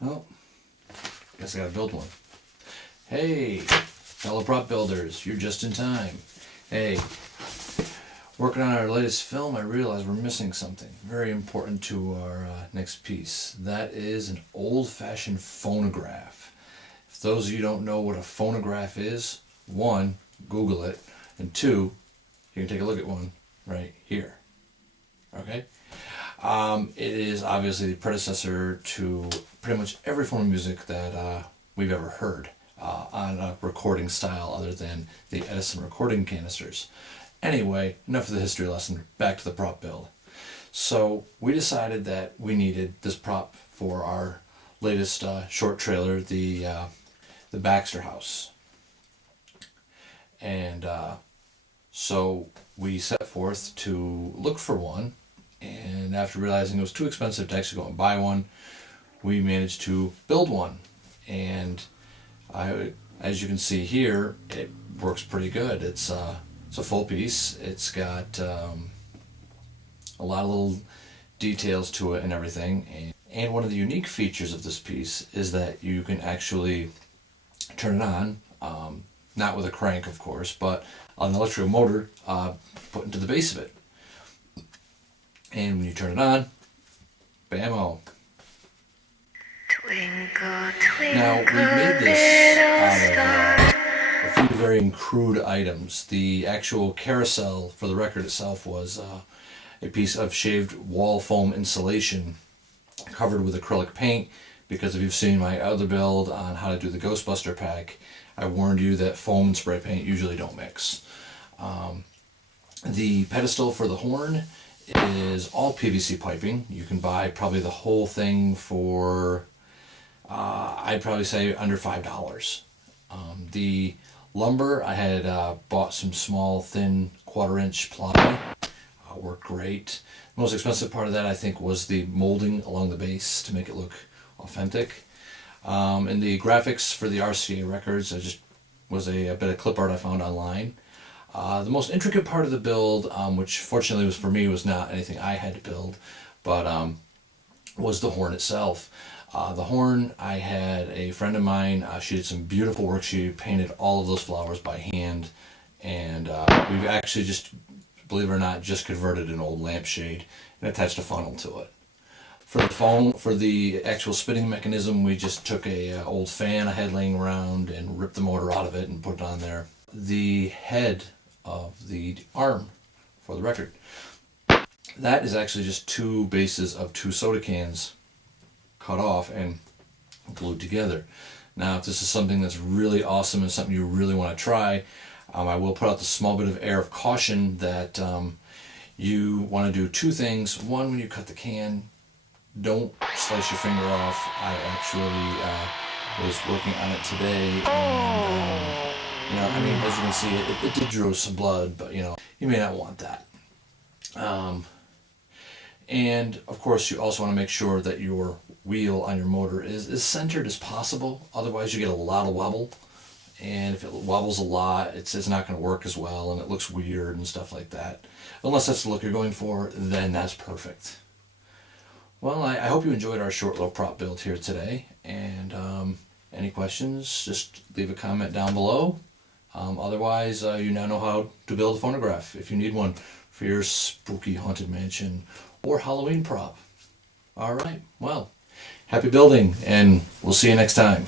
Well, guess I gotta build one. Hey, fellow prop builders, you're just in time. Hey, working on our latest film, I realized we're missing something very important to our next piece. That is an old-fashioned phonograph. If those of you don't know what a phonograph is, one, Google it, and two, you can take a look at one right here. Okay? It is obviously the predecessor to pretty much every form of music that we've ever heard on a recording style other than the Edison recording canisters. Anyway, enough of the history lesson, back to the prop build. So we decided that we needed this prop for our latest short trailer, the Baxter House. And so we set forth to look for one, and after realizing it was too expensive to actually go and buy one, we managed to build one. And as you can see here, it works pretty good. It's a full piece. It's got a lot of little details to it and everything. And one of the unique features of this piece is that you can actually turn it on, not with a crank of course, but an electrical motor put into the base of it. And when you turn it on, bam-o. Twinkle, twinkle, now we made this out of a few very crude items. The actual carousel for the record itself was a piece of shaved wall foam insulation covered with acrylic paint, because if you've seen my other build on how to do the Ghostbuster pack, I warned you that foam and spray paint usually don't mix. The pedestal for the horn is all PVC piping. You can buy probably the whole thing for, I'd probably say under $5. The lumber, I had bought some small, thin, quarter-inch ply. Worked great. The most expensive part of that, I think, was the molding along the base to make it look authentic. And the graphics for the RCA records, I just was a bit of clip art I found online. The most intricate part of the build, which fortunately was for me, was not anything I had to build, but was the horn itself. The horn, I had a friend of mine, she did some beautiful work. She painted all of those flowers by hand, and we've actually just, believe it or not, just converted an old lampshade and attached a funnel to it. For the actual spinning mechanism, we just took a old fan I had laying around and ripped the motor out of it and put it on there. The head of the arm for the record, that is actually just two bases of two soda cans cut off and glued together. Now, if this is something that's really awesome and something you really want to try, I will put out the small bit of air of caution that you want to do two things. One, when you cut the can, don't slice your finger off. I actually was working on it today, and I mean, as you can see, it did draw some blood, but you may not want that. And of course, you also want to make sure that your wheel on your motor is as centered as possible. Otherwise, you get a lot of wobble, and if it wobbles a lot, it's not going to work as well, and it looks weird and stuff like that. Unless that's the look you're going for, then that's perfect. Well, I hope you enjoyed our short little prop build here today, and any questions, just leave a comment down below. Otherwise, you now know how to build a phonograph if you need one for your spooky haunted mansion or Halloween prop. All right, well, happy building, and we'll see you next time.